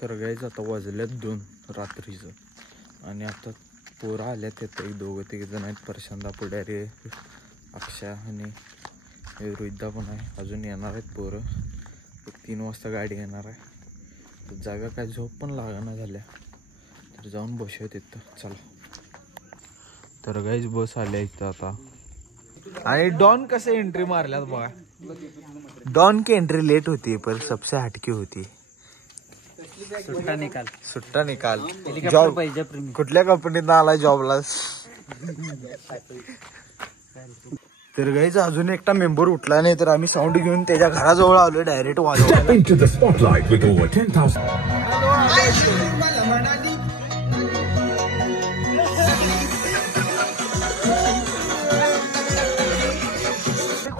तर गाईज आता वाजल्यात 2 रात्रीचं आणि आता पोरं आल्यात येत एक दोघं तिघ जण आहेत. प्रशांत पुढारी, अक्षा आणि रोहितदा पण आहे. अजून येणार आहेत पोरं. 3 वाजता गाडी येणार आहे. तर जागा काय झोप पण लागना झाल्या तर जाऊन बसूया तिथं. चला तर गाईज बस आल्या इथं आता. आणि डॉन कसे एंट्री मारल्यात बघा. डॉन की एंट्री लेट होती पर सबसे हटकी होती. सुट्टा निकाल जॉब कुठल्या कंपनीत आला जॉबला. तर गाईज अजून एकटा मेंबर उठला नाही तर आम्ही साऊंड घेऊन त्याच्या घराजवळ आलो डायरेक्ट वाजवायला.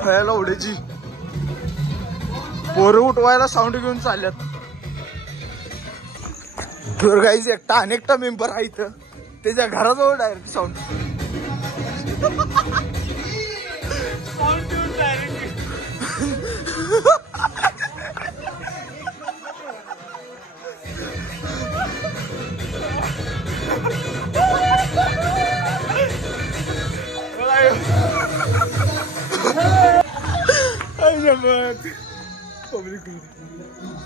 खेळायला उडायची पोरं उठवायला साऊंड घेऊन चालल्यात. तर गाईज एकटा अनेकटा मेंबर आहे इथं त्याच्या घराजवळ डायरेक्ट साऊंड घेऊन डायरेक्ट.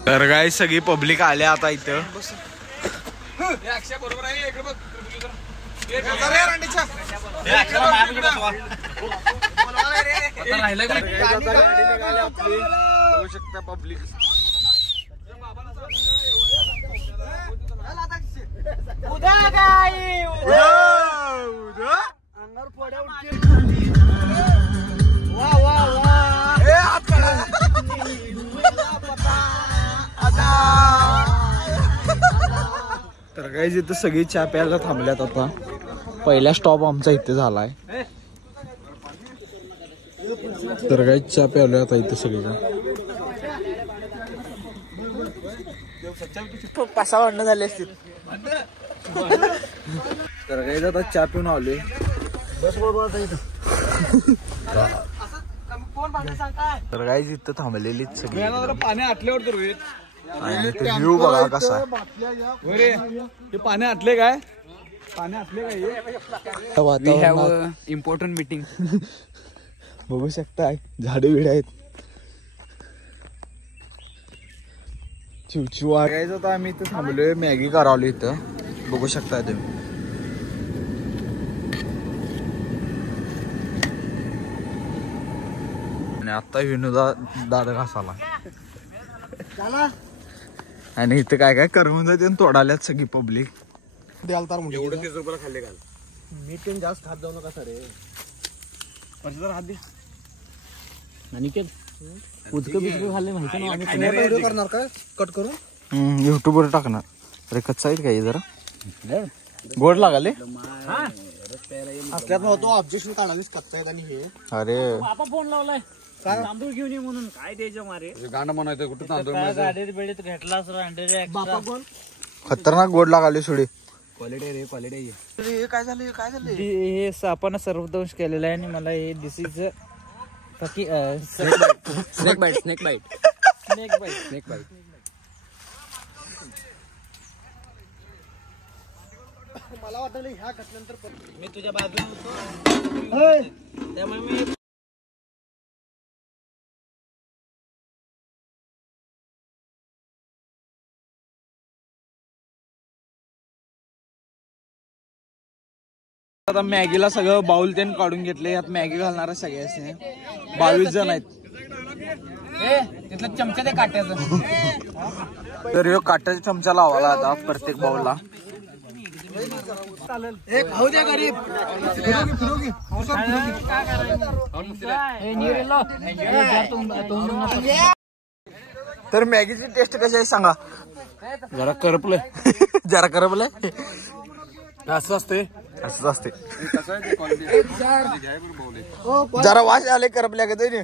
तर गाईज सगळी पब्लिक आल्या आता इथं. बरोबर आहे इकडे बघ. शकता पब्लिक तर गाईज इथं सगळी चहा प्यायला थांबल्यात. आता पहिला स्टॉप आमचा इथे झालाय. तर गाईज चहा प्यायला आता इथे सगळीजण. 5-6 भांडणं झाले असतील. तर गाईज आता चहा पिऊन आलोय. तर गाईज इथं थांबलेली सगळी. पाणी आटल्यावर तर आणि ते व्ह्यू बघा कसा. पाणी आटले काय वातावरण. इम्पॉर्टंट मीटिंग बघू शकताय. झाडे बिडे आहेत. चिवचिव गाईज आता आम्ही इथं थांबलोय. मॅगी करावली इथं बघू शकताय तुम्ही. आणि आता विनोदा दादा घासाला आणि इथं काय काय करवून जाते तोडाल्यात सगळी पब्लिक. द्याल तर एवढं 30 रुपयाला खाल्ले घाल. मीठ पण जास्त खात जाऊ नका सर. हात दे आणि खाल्ले माहिती करणार का कट करून युट्यूब वर टाकणार. अरे कच्चा आहे काय जरा गोड लागाले असल्यात नव्हतो. ऑब्जेक्शन काढालीस कच्चा आहेत आणि हे. अरे फोन लावलाय तांदूळ घेऊन ये म्हणून. काय द्यायचं मारे गाणं म्हणायचं कुठं तांदूळ गाडीत बेडीत घेतला खतरनाक गोड लागाले सोडी. क्वालिटी रे क्वालिटी. काय झालं काय झालं हे सापानं सर्वदंश केलेलं आहे आणि मला हे डिसीज स्नेक बाईट. मला वाटलं ह्या घटनेनंतर मी तुझ्या बाजूने त्यामुळे मी आता मॅगीला सगळं बाउल तेन काढून घेतले. यात मॅगी घालणार सगळ्याचे 22 जण आहेत. तिथलं चमचा ते काट्याचं. तर ह्यो काट्याचा चमचा लावाला आता प्रत्येक बाउलला. तर मॅगीची टेस्ट कशी आहे सांगा. जरा करपलंय असं असते. जरा वास आले करपल्या का तरी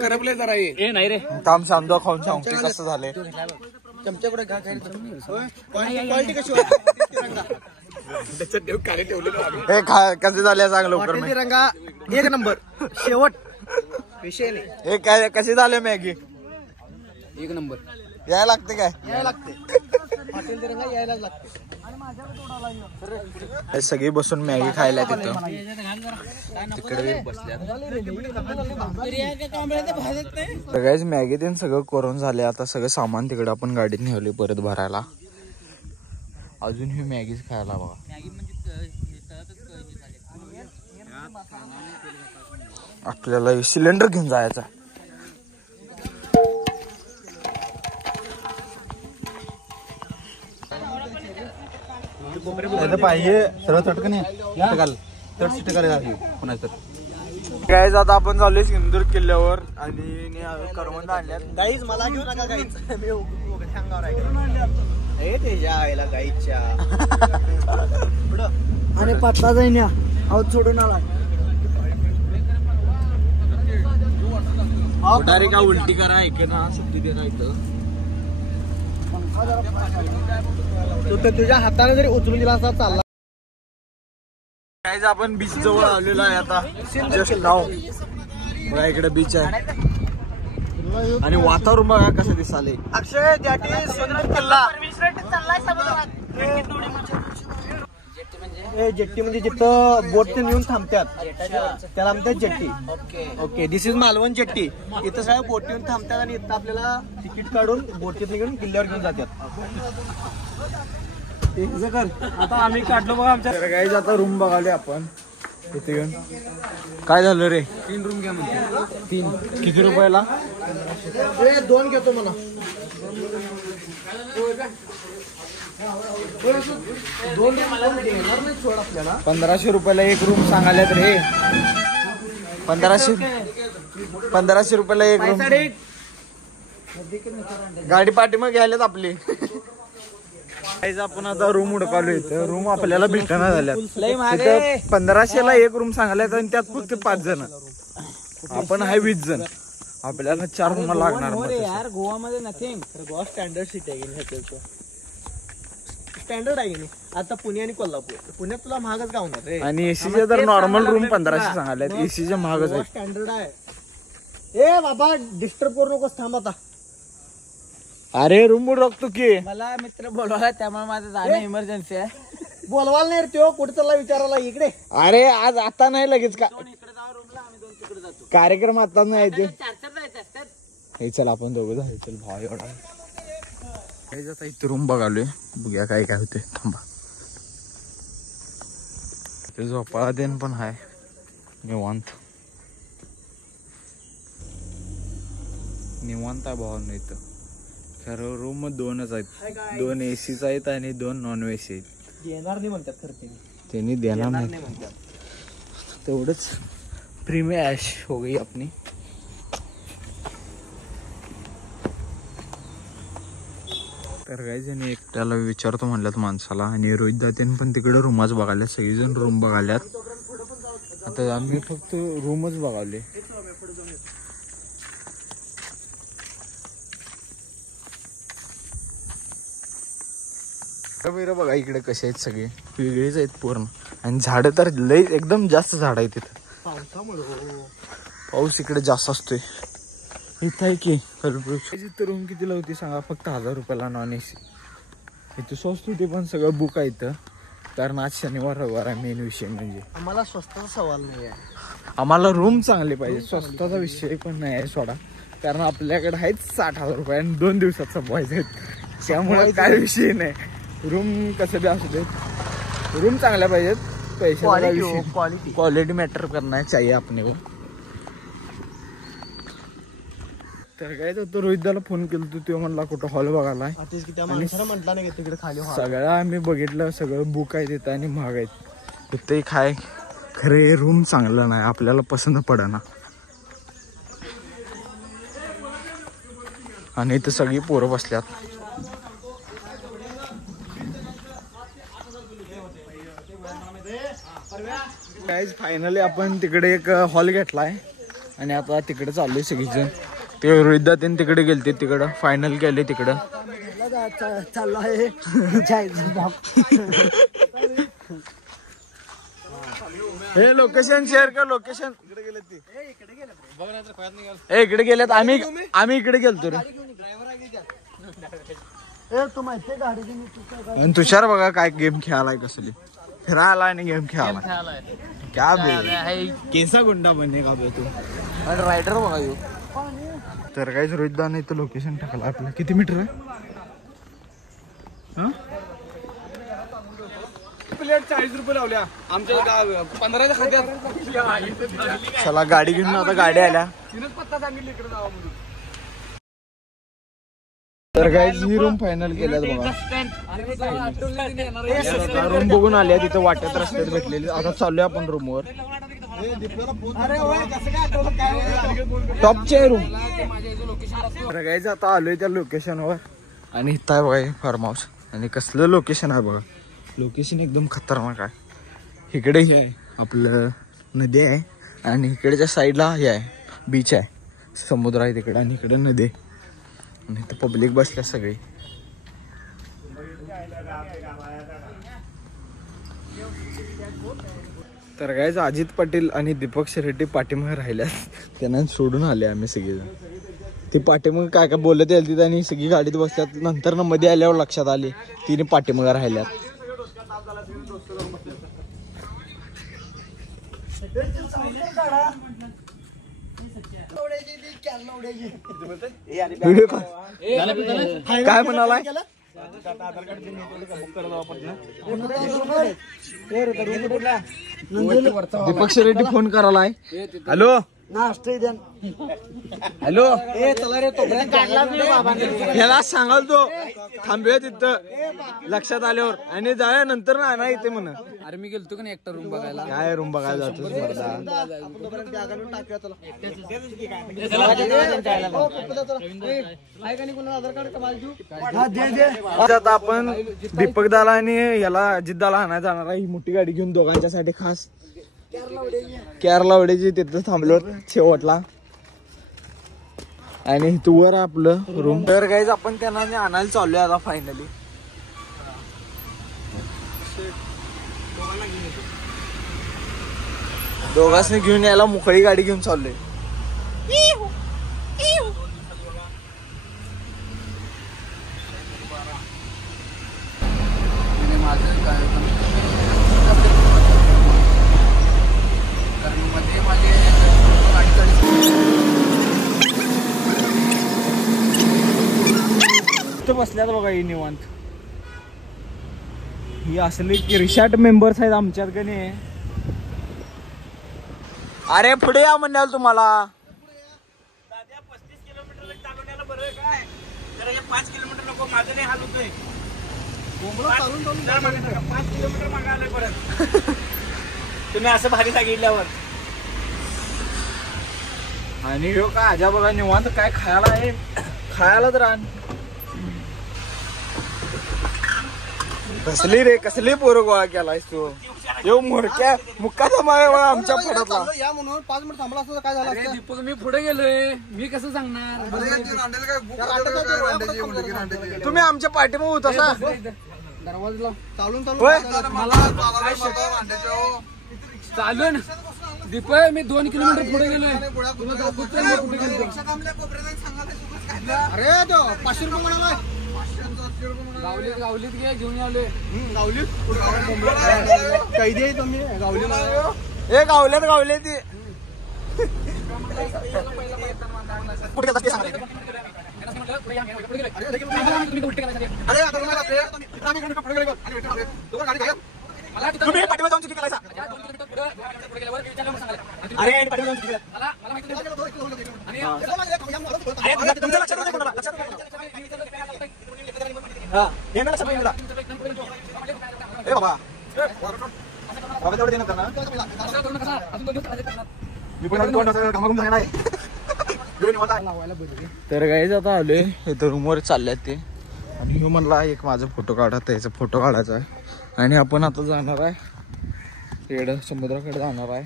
करपले जरा नाही रे. थांब सांगतो खाऊन सांगते कसं झालंय. चमच्याकडे कसे झाले सांग लवकर. रंगा 1 नंबर शेवट विषय नाही. हे काय कसे झाले मॅगी. एक नंबर यायला लागते काय? यायला लागते हॉटेल तिरंगा यायलाच लागते. हे सगळे बसून मॅगी खायला तिथं तिकडे बसल्या. सगळ्याच मॅगी ते सगळं करून झाले. आता सगळं सामान तिकडे आपण गाडीत नेवले परत भरायला. अजून ही मॅगीच खायला बघा. आपल्याला सिलेंडर घेऊन जायचा. पाहिजे सर्व चटकन गाईज आता आपण चाललोय सिंधुदुर्ग किल्ल्यावर आणि करवंद आणल्यात. गाईज मला घेऊ नका गाईच मी अंगावर आहे त्याच्या गाईच्या आणि पत्ता जाईन आहोत सोडून आला उठारी का उलटी करा ऐके ना सुट्टी देणार इथं. तो तुझ्या हाताने जरी उचलून दिला असता चालला. गाईज आपण बीच जवळ आलेलो आहे आता. जस्ट नाव बघा इकडे बीच आहे आणि वातावरण बघा कसं दिसाले. अक्षय दॅट इज सिंधुदुर्ग किल्ला. जेट्टी म्हणजे जिथं बोट नेऊन थांबतात त्याला म्हणतात jetty. Okay this is Malvan jetty. इथं सगळ्या बोट येऊन थांबतात आणि इथं आपल्याला तिकीट काढून बोटीत घेऊन किल्ल्यावर घेऊन जातात. आता आम्ही काढलो बघा आमच्या गाईज आता रूम बघाले आपण इथे येऊन. काय झालं रे? 3 रूम घ्या म्हणते. 3 किती रुपयाला? 2 घेतो म्हणा. 2 देणार नाही सोड आपल्याला. 1500 रुपयाला एक रूम सांगायला रे. 1500 रुपयाला एक रूम. गाडी पाठीमागे घ्यायलाच आपली. आपण आता रूम उडकालो इथं. रूम आपल्याला भेटना झाल्यात. 1500ला एक रूम सांगायला आणि त्यात फक्त 5 जण. आपण आहे 20 जण. आपल्याला 4 रूम लागणार. यार गोवामध्ये नथिंग. गोवा स्टँडर्ड सिटी आहे. स्टँडर्ड आहे की आता पुणे आणि कोल्हापूर. पुण्यात तुला महागच गावणार रे. आणि एसीचे तर नॉर्मल रूम 1500 सांगायला. एसीचे महागच आहे. स्टँडर्ड आहे. ए बाबा डिस्टर्ब करू नकोस थांब आता. अरे रूम उडकतो की. मला मित्र बोलवायला त्यामुळे माझं जाणं इमर्जन्सी आहे. बोलवायला नाही रे तो कुठे चालला विचारायला इकडे. अरे आज आता नाही लगेच का कार्यक्रम आता नाही ते. हे चल आपण दोघं जाऊ. चल भाव एवढा आता इथे रूम बघालोय. बघूया काय काय होते. थांबा ते झोपाळा देन पण आहे निवांत. निवांत आहे भावांनो इथं. खरं रूम 2च आहेत. 2 एसीच आहेत आणि 2 नॉन एसी आहेत. देणार नाही म्हणतात खरं त्यांनी देणार नाही तेवढंच. प्रीमियम ऐश हो गई अपनी. तर गाईज आणि एकट्याला विचारतो म्हणल्यात माणसाला. आणि रोहित दातेन पण तिकडे रूमच बघायला. सगळेजण रूम बघाल्यात. आता आम्ही फक्त रूमच बघावले. बघा इकडे कसे आहेत सगळे वेगळेच आहेत पूर्ण. आणि झाडं तर लई एकदम जास्त झाड आहेत तिथं. पाऊस इकडे जास्त असतोय. इथं आहे की इथं रूम कितीला होती सांगा? फक्त 1000 रुपयाला नॉन एसी. इथं स्वस्त होती पण सगळं बुक आहे इथं. कारण आज शनिवार रविवार आहे. मेन विषय म्हणजे आम्हाला स्वस्ताचा सवाल नाही आहे. आम्हाला रूम चांगले पाहिजे. स्वस्ताचा विषय पण नाही आहे सोडा. कारण आपल्याकडे आहेत 60,000 रुपये आणि 2 दिवसात संपवायचे आहेत. त्यामुळे काय विषय नाही. रूम कसं बी असू देत. रूम चांगल्या पाहिजेत. पैसे क्वालिटी मॅटर करना चाहिए अपने को. तर काय तर रोहितदाला फोन केला तू. तो म्हणला कुठं हॉल बघायला. सगळं आम्ही बघितलं. सगळं बुक आहे तिथं आणि महाग आहेत. तिथे खाय खरे रूम चांगलं नाही. आपल्याला पसंत पडेना. आणि इथं सगळी पोरं बसल्यात. गाईज फायनली आपण तिकडे एक हॉल घेतलाय आणि आता तिकडे चाललोय सगळीजण. ते रोहितदा त्यांनी तिकडे गेलते. तिकडं फायनल केले. तिकडं चाललो आहे. हे लोकेशन शेअर कर. लोकेशन इकडे गेलेत. आम्ही इकडे गेलतो रे. आणि तुषार बघा काय गेम खेळालाय कसली फिरायला आणि गेम खेळालाय क्या बे केसा गुंडा बने का बे तू आणि रायडर बघा येऊ तर काहीच रोहितदाने इथं लोकेशन टाकलं आपलं किती मीटर आहे प्लेट 40 रुपये लावल्या आमच्या 15च्या खात्यात चला गाडी घेऊन आता गाड्या आल्या पत्ता सांगितलं इकडे जावा म्हणून तर काहीच ही रूम फायनल केल्यात बघा रूम बघून आल्या तिथं वाटत रस्त्यात भेटलेली आता चाललोय आपण रूमवर टॉपचे रूम तर काहीच आता आलोय त्या लोकेशनवर आणि इथं आहे बघा फार्म हाऊस आणि कसलं लोकेशन आहे बघा लोकेशन एकदम खतरनाक आहे इकडे हे आहे आपलं नदी आहे आणि इकडच्या साईडला हे आहे बीच आहे समुद्र आहे तिकडे आणि इकडे नदी आहे आणि इथं पब्लिक बसल्या सगळी तर काहीच अजित पाटील आणि दीपक शेट्टी पाठीमागे राहिल्यात त्यांना सोडून आले आम्ही सगळेजण ती पाठीमागे काय काय बोलत येईल तिथं आणि सगळी गाडीत बसल्यात नंतर ना मध्ये आल्यावर लक्षात आली तिने पाठीमागे राहिल्यात काय म्हणालाय दीपक शेट्टी फोन करायलाय हॅलो हॅलो ह्याला सांगाल तो थांबूया तिथं लक्षात आल्यावर आणि जाऊया नंतर ना येते म्हणा अरे मी गेलतो का नाही एकटा रूम बघायला काय रूम बघायला जातो आता आपण दीपक दाला आणि याला जिद्दाला आणायला जाणार आहे ही मोठी गाडी घेऊन दोघांच्यासाठी खास केरलावड्याची तिथं थांबलो शेवटला आणि वर आपलं रूम तर गाईज आपण त्यांना आणायला चाललोय आता फायनली दोघांनी घेऊन यायला मोकळी गाडी घेऊन चाललोय बसल्यात बघा ही निवांत ही असली की रिसॉर्ट मेंबर्स आहेत आमच्यात का नाही अरे पुढे या म्हणाल तुम्हाला 35 किलोमीटर चालवण्याला बरं काय जरा 5 किलोमीटर नको माझं नाही हाल होतोय 5 किलोमीटर मागे आलोय परत तुम्ही असं भारी सांगितल्यावर आणि हो काय आजा बघा निवांत काय खायला आहे खायला तर आण कसली रे कसली पोरं गोळा केलायस तू येऊ मोरक्या मुक्काचा मागे बघा आमच्या फडातला या म्हणून 5 मिनिट थांबला असतं काय झालं दीपक मी पुढे गेलोय मी कसं सांगणार तुम्ही आमच्या पाठीमागे होता असा दरवाजा चालून चालून दीपक मी 2 किलोमीटर पुढे गेलोय अरे तो 500 रुपये म्हणाला गावलीत घे घेऊन आलोय गावलीत कैदी आहे तुम्ही गावली ए गावल्यात ती तुम्ही पाठीवर जाऊन चुकी करायचा अरे पाठीवर जाऊन चुकी अरे तुमच्या लक्षात नाही कोणाला लक्षात हा हे ना लक्षात नाही मला ए बाबा बाबा तेवढं देणार ना मी पण दोन कामाकडून जाणार आहे तर गाईज आता आलोय इथं रूमवर चालल्यात ते आणि ह्यो म्हणला एक माझा फोटो काढा त्याचा फोटो काढायचा आहे आणि आपण आता जाणार आहे इकडं समुद्राकडे जाणार आहे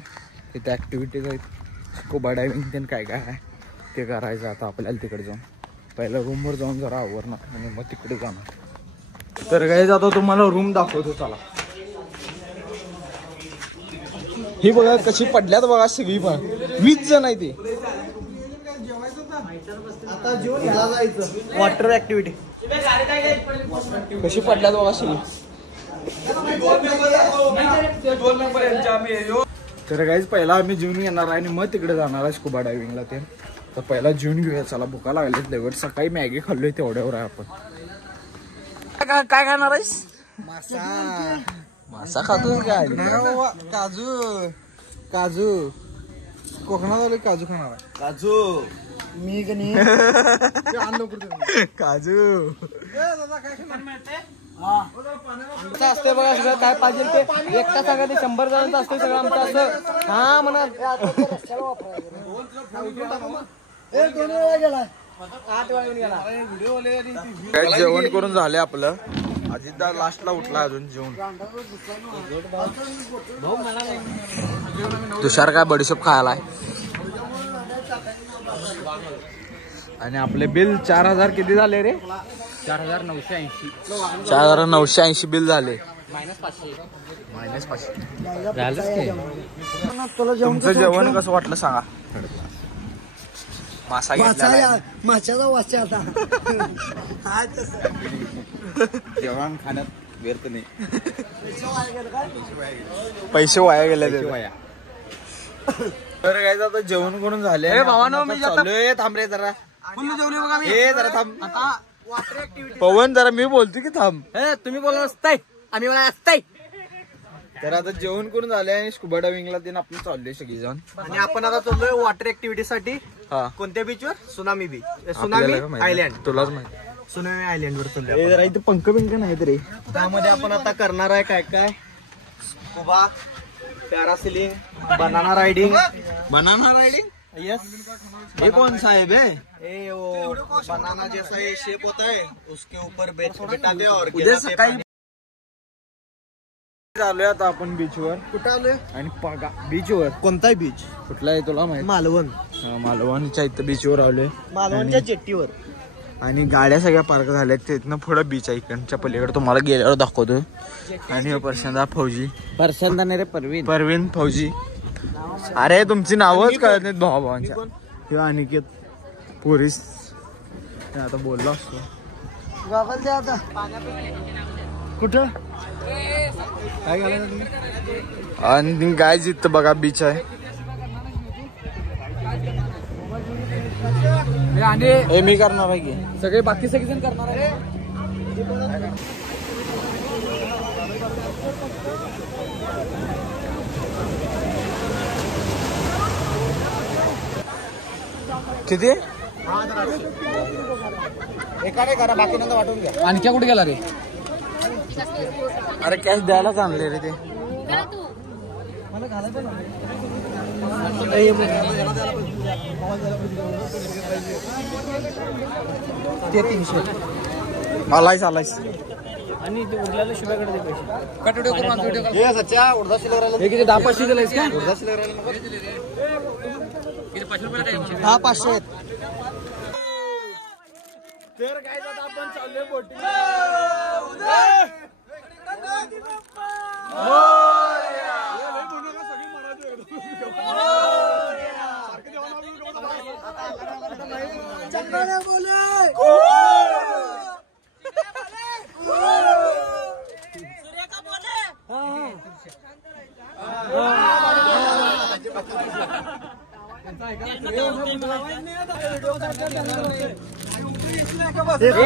तिथे ॲक्टिव्हिटीज आहेत स्कुबा डायव्हिंग ते काय काय आहे ते करायचं आता आपल्याला तिकडे जाऊन पहिला रूमवर जाऊन जरा आवरणार आणि मग तिकडे जाणार तर गाईज आता तुम्हाला रूम दाखवतो चला ही बघा कशी पडल्यात बघा सगळी पण 20 जण आहे ते आता जेवण घ्यायला जायचं वॉटर ऍक्टिव्हिटी कशी पडल्यात बाबा सगळी. तर गाईज पहिला आम्ही जेवून येणार आहे आणि मग तिकडे जाणार आहे स्कुबा डायव्हिंगला. ते तर पहिला जेवून घेऊया. चला भुका लागलेत लेवट. सकाळी मॅगी खाल्लोय तेवढ्यावर आहे आपण. काय खाणार आहेस? मासा खातोस काय? काजू काजू कोकणात आलो काजू खाणार आहे. काजू मी कनी काजू असते बघा सगळं काय पाहिजे ते एकटा सगळं ते 100 जणांचं असते सगळं आमचं असं. हा म्हणा 8 वेळा गेला. जेवण करून झाले आपलं. अजितदा लास्टला उठला अजून जेवण. तुषार काय बडीशोप खायला आहे. आणि आपले बिल 4000 किती झाले रे? 4980 बिल झाले. -500 तुमचं जेवण कसं वाटलं सांगा. मासा घेतला. माशाचा वाचा आता जेवण खाण्यात व्यर्थ नाही. पैसे वाया गेले ते वाया. तर काय आता जेवण करून झाले. थांब रे जरा. जेवले बघा मी. जरा थांब. पवन जरा मी बोलतो की थांब. तुम्ही बोलत असताय आम्ही मला असताय. तर आता जेवण करून झाले आणि स्कुबा डायव्हिंगला ते आपण चाललोय सगळीजण. आणि आपण आता चाललोय वॉटर ऍक्टिव्हिटी साठी. हा कोणत्या बीचवर? Tsunami beach. Tsunami island. तुलाच माहिती. सुनामी आयलँड वर चाललोय. जरा इथे पंख बिंक नाही तरी. त्यामध्ये आपण आता करणार आहे काय काय. Scuba, parasailing, banana riding. Banana riding. Yes. ये कौन सा है बे? ये वो बनाना जैसा ये शेप होता है उसके ऊपर बिठाते हैं और उद्या सकाळी चालूया आता आपण बीचवर. कुठं आलोय? आणि पागा बीचवर. कोणताही बीच? कुठला आहे तुला माहिती? मालवण. मालवणच्या इथं बीचवर आलोय. मालवणच्या जेट्टीवर. आणि गाड्या सगळ्या पार्क झाल्यात. तिथनं पुढं बीच आहे इकडच्या पलीकडे तुम्हाला गेल्यावर दाखवतो. आणि परशंदा फौजी. परशंदा नाही रे परवीन फौजी. अरे तुमची नावच कळत नाहीत भावाभावांच्या. हे अनिकेत पोरीस आता बोललो असतो. आता कुठं काय घालायचं तुम्ही? आणि काय जिथं बघा बीच आहे. आणि मी करणार आहे की सगळे बाकी सगळेजण करणार आहे. किती? एकाने करा बाकी नंतर वाटून घ्या. आणखी कुठे गेला रे? अरे कॅश द्यायलाच आणले रे ते. ते 300 आलायस आलायस. आणि ते उरलेल्या शिव्याकडे दे पैसे. कटोडे करून आणतो व्हिडिओ. हे सच्चा उडदा शिल्लक राहिला. हे किती 10-500 दिलेस का? उडदा शिल्लक राहिला. हा 500 आहेत. तर काय आता आपण चाललोय बोटिंग.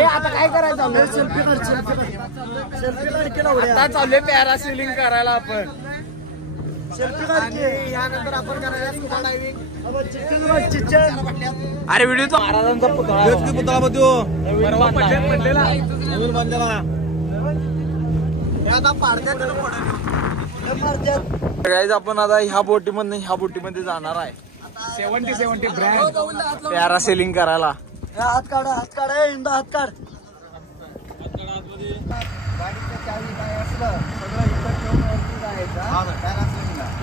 आता काय करायचं? सेल्फी आता चाललोय पॅरासिलिंग करायला आपण. यानंतर आपण करायला स्कुबा डायव्हिंग. अरे व्हिडिओ महाराजांचा पुतळा आपण आता ह्या बोटीमधून ह्या बोटीमध्ये जाणार आहे. 70 ब्रँड पॅरासेलिंग करायला. हात काढा हात काढा. इंदा हात काढ.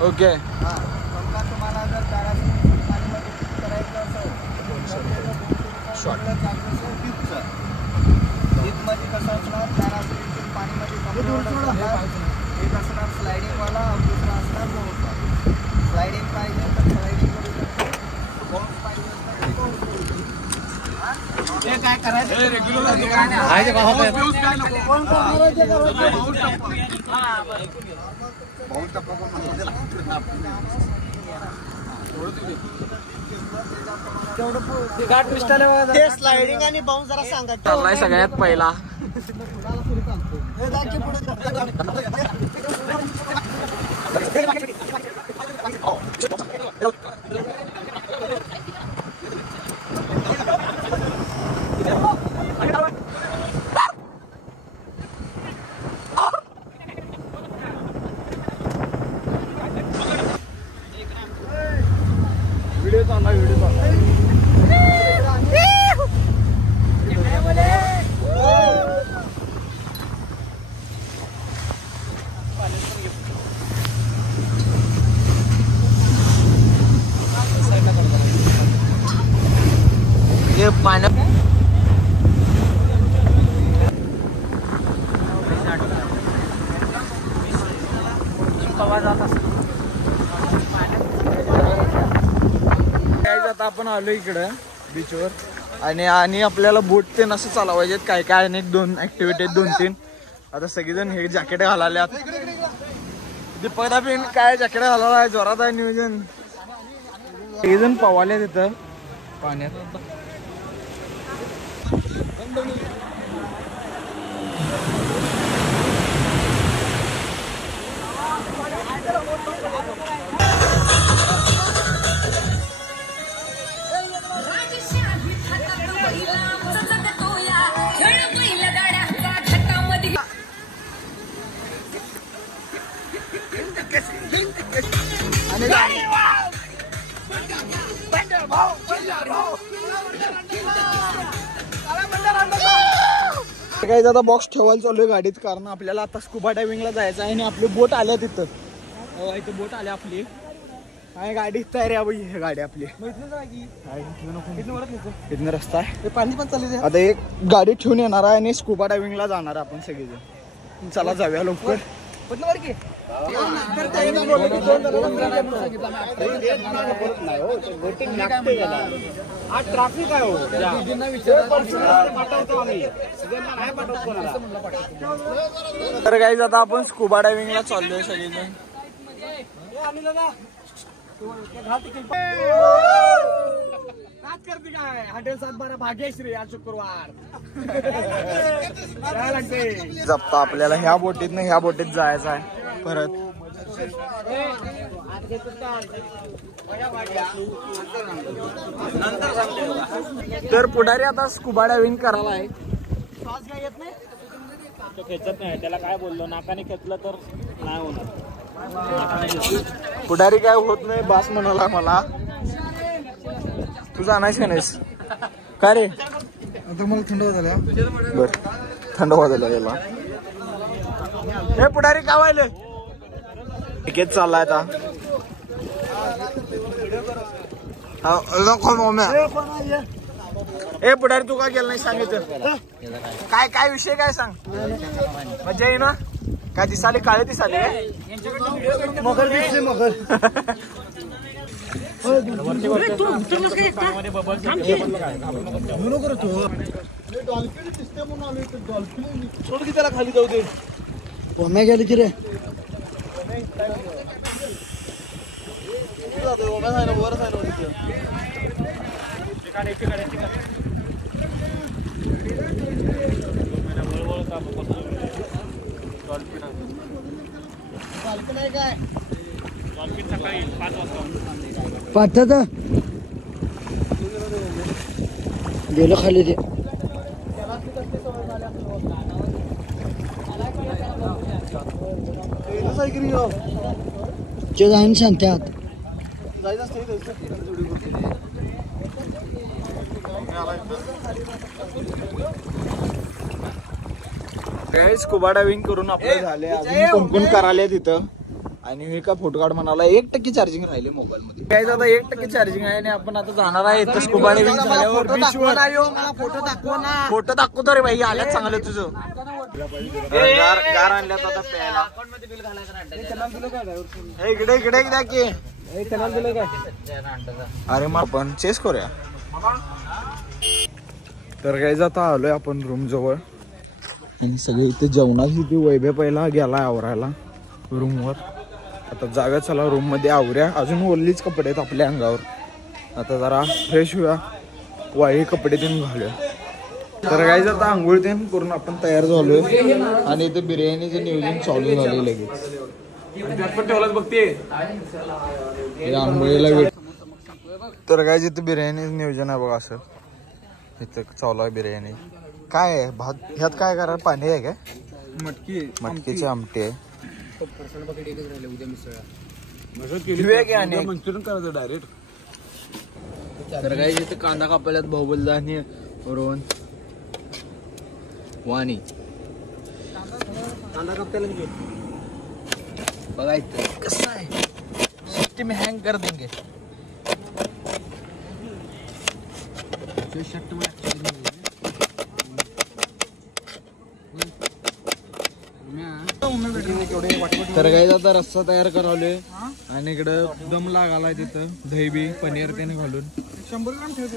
ओके. समजा तुम्हाला जर पॅरासिलिंग पाणीमध्ये करायचं असेल शॉर्ट डीपमध्ये कसं असणार? पॅरासिलिंग पाणीमध्ये एक असणार स्लायडिंगवाला, दुसरा असणार बोट. स्लायडिंग पाहिजे तर स्लायडिंग करू शकतो. बोट पाहिजे तर बोट करू शकतो. स्लायडिंग आणि बाउन्स जरा सांगा. चाललाय सगळ्यात पहिला. व्हिडिओ चालला हे पाण्यात आता आपण आलो इकडं बीचवर आणि आपल्याला बोट ते नसं चालवायचे काय काय अनेक 2 ऍक्टिव्हिटी 2-3. आता सगळेजण हे जॅकेट घालाल्यात. दीपक दाबीन काय जॅकेट घालायला जोरात आहे नियोजन. सगळेजण पवाले तिथं पाण्यात. काही आता बॉक्स ठेवायला चालू आहे गाडीत, कारण आपल्याला आता स्कुबा डायव्हिंगला जायचं आहे आणि आपली बोट आल्या तिथं. इथं बोट आल्या आपली. आहे गाडी तयार आहे बाई. ही गाडी आपली इथनं रस्ता आहे. पाणी पण चालू आहे. आता एक गाडी ठेवून येणार आहे आणि स्कुबा डायव्हिंगला जाणार आहे आपण सगळेजण. चला जाऊया लवकर. ट्रॅफिक आहे. तर काही आता आपण स्कुबा डायव्हिंगला चाललोय सगळेजण. करते काय हॉटेल 7-12 भाग्यश्री आज शुक्रवार. जपता आपल्याला ह्या बोटीतनं ह्या बोटीत जायचं आहे परत. तर पुढारी आता स्कुबा डायव्हिंग करायला आहे. खेचत नाही त्याला. काय बोललो नाकाने खेचलं तर नाही होणार. पुढारी काय होत नाही बास म्हणाला मला. तू जाणारच का नाहीस का रे? आता मला थंड वाजायला. बर थंड वाजायला गेला. हे पुढारी काय व्हायला तिकीट चाललाय आता. ए पुढारी तू का गेला नाही सांगितलं. काय काय विषय काय सांग. मजा आहे ना. काय दिसाले काळे दिसाले. मगर दिसले मगर. सोड की त्याला खाली जाऊ दे. ओम्या गेली की रे. ओम्या आहे ना वरच आहे ना. काय पाठत गेलो खाली ते. जाईन सांगतात स्कुबा डायव्हिंग करून आपलं झाले. अजून कोण करायला तिथं. आणि हे का फोटो काढ म्हणाला. 1% चार्जिंग राहिले मोबाईल मध्ये. काय आता 1% चार्जिंग आहे आणि आपण आता जाणार आहे इथं स्कुबा डायव्हिंग झाल्यावर बीचवर. फोटो दाखव ना. फोटो दाखवतो रे भाई. आल्यात चांगलं तुझं. गार आणल्यात आता प्यायला. इकडे इकडे एकदा की. अरे मग आपण चेस करूया. तर काय आता आलोय आपण रूम जवळ आणि सगळे इथे जेवणाची ती वैभव पहिला गेला आवरायला रूमवर. आता जागा चला रूम मध्ये आवऱ्या. अजून ओल्लीच कपडे आहेत आपल्या अंगावर. आता जरा फ्रेश होऊया, वाळी कपडे देऊन घालूया. तर काय आता आंघोळ तेन करून आपण तयार झालोय आणि इथे बिर्याणीचं नियोजन चालू झाले लगेच. आंघोळीला वेळ. तर काय इथे बिर्याणीचं नियोजन आहे बघा. असं इथं चालू आहे बिर्याणी. काय आहे भात ह्यात काय करा, पाणी आहे काय? मटकीची आमटी आहे. मंचुरियन करायचं डायरेक्ट. तर काय इथे कांदा कापल्यात बाहुबलदा आणि रोहन वाणी कांदा कापताना बघायचं कसं आहे. सिस्टम हँग कर देंगे. तर काय आता रस्सा तयार करावलोय आणि इकडं दम लागालाय तिथं दही बी पनीर त्याने घालून 100 ग्राम ठेवतो.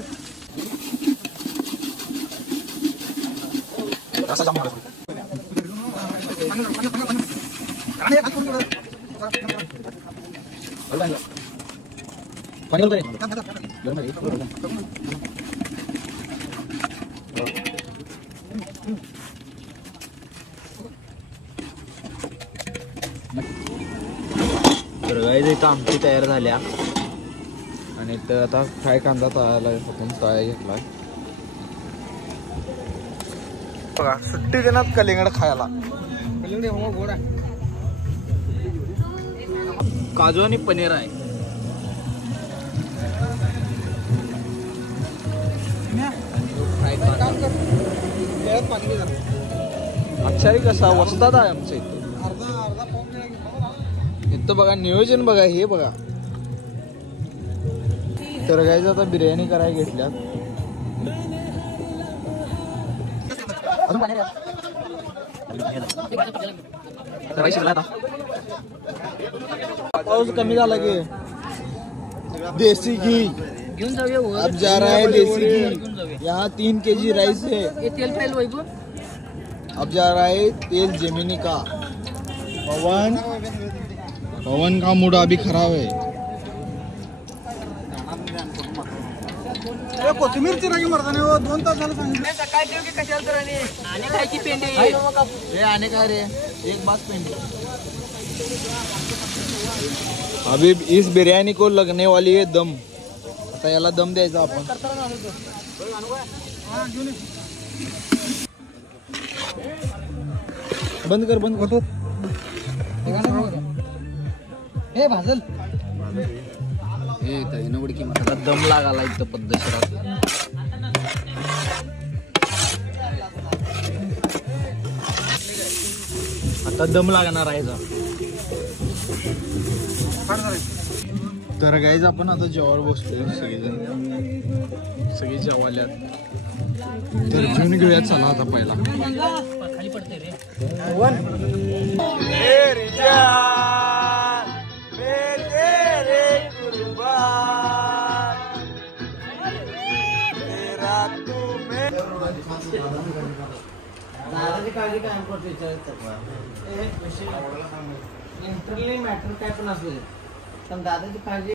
तर गाईज इथं आमटी तयार झाल्या आणि तर आता फ्राय कांदा तळायला आपण तळाय घेतलाय बघा. सुट्टी देण्यात कलिंगड खायला. काजू आणि पनीर आहे. अच्छा कसा वस्ताद आहे आमच्या इथं. इथं बघा नियोजन बघा, हे बघा. तर गाईज आता बिर्याणी करायला घेतल्यात. पाऊस कमी झाला की देसी घी घेऊन जाऊया. अब जा रहा है देसी घी. यहाँ 3 kg राइस है. तेल पाहिजे वैभव. अब जा रहा है तेल जेमिनी का. पवन का मूड अभी खराब है. कोथिंबीर चिरागी मरताना 2 तास झालं सांगितलं. सकाळी ठेव की कशाला तर आणि खायची पेंडी. ये आने का रे एक बात पेंडी. अभी इस बिरयानी को लगने वाली है दम. आता याला दम द्यायचा आपण. बंद कर बंद करतो. हे भाजल आता दम लागाला इथं पद्धतशीर. आता दम लागणार आहे. तर गाईज आपण आता जेवायला बसतोय सगळेजण. सगळी जेवायल्यात. तर जेवण घेऊया चला आता पहिला. खाली पडते रे. दादाची काळजी काय करतो इंटरली मॅटर काय पण असू दे पण दादाची काळजी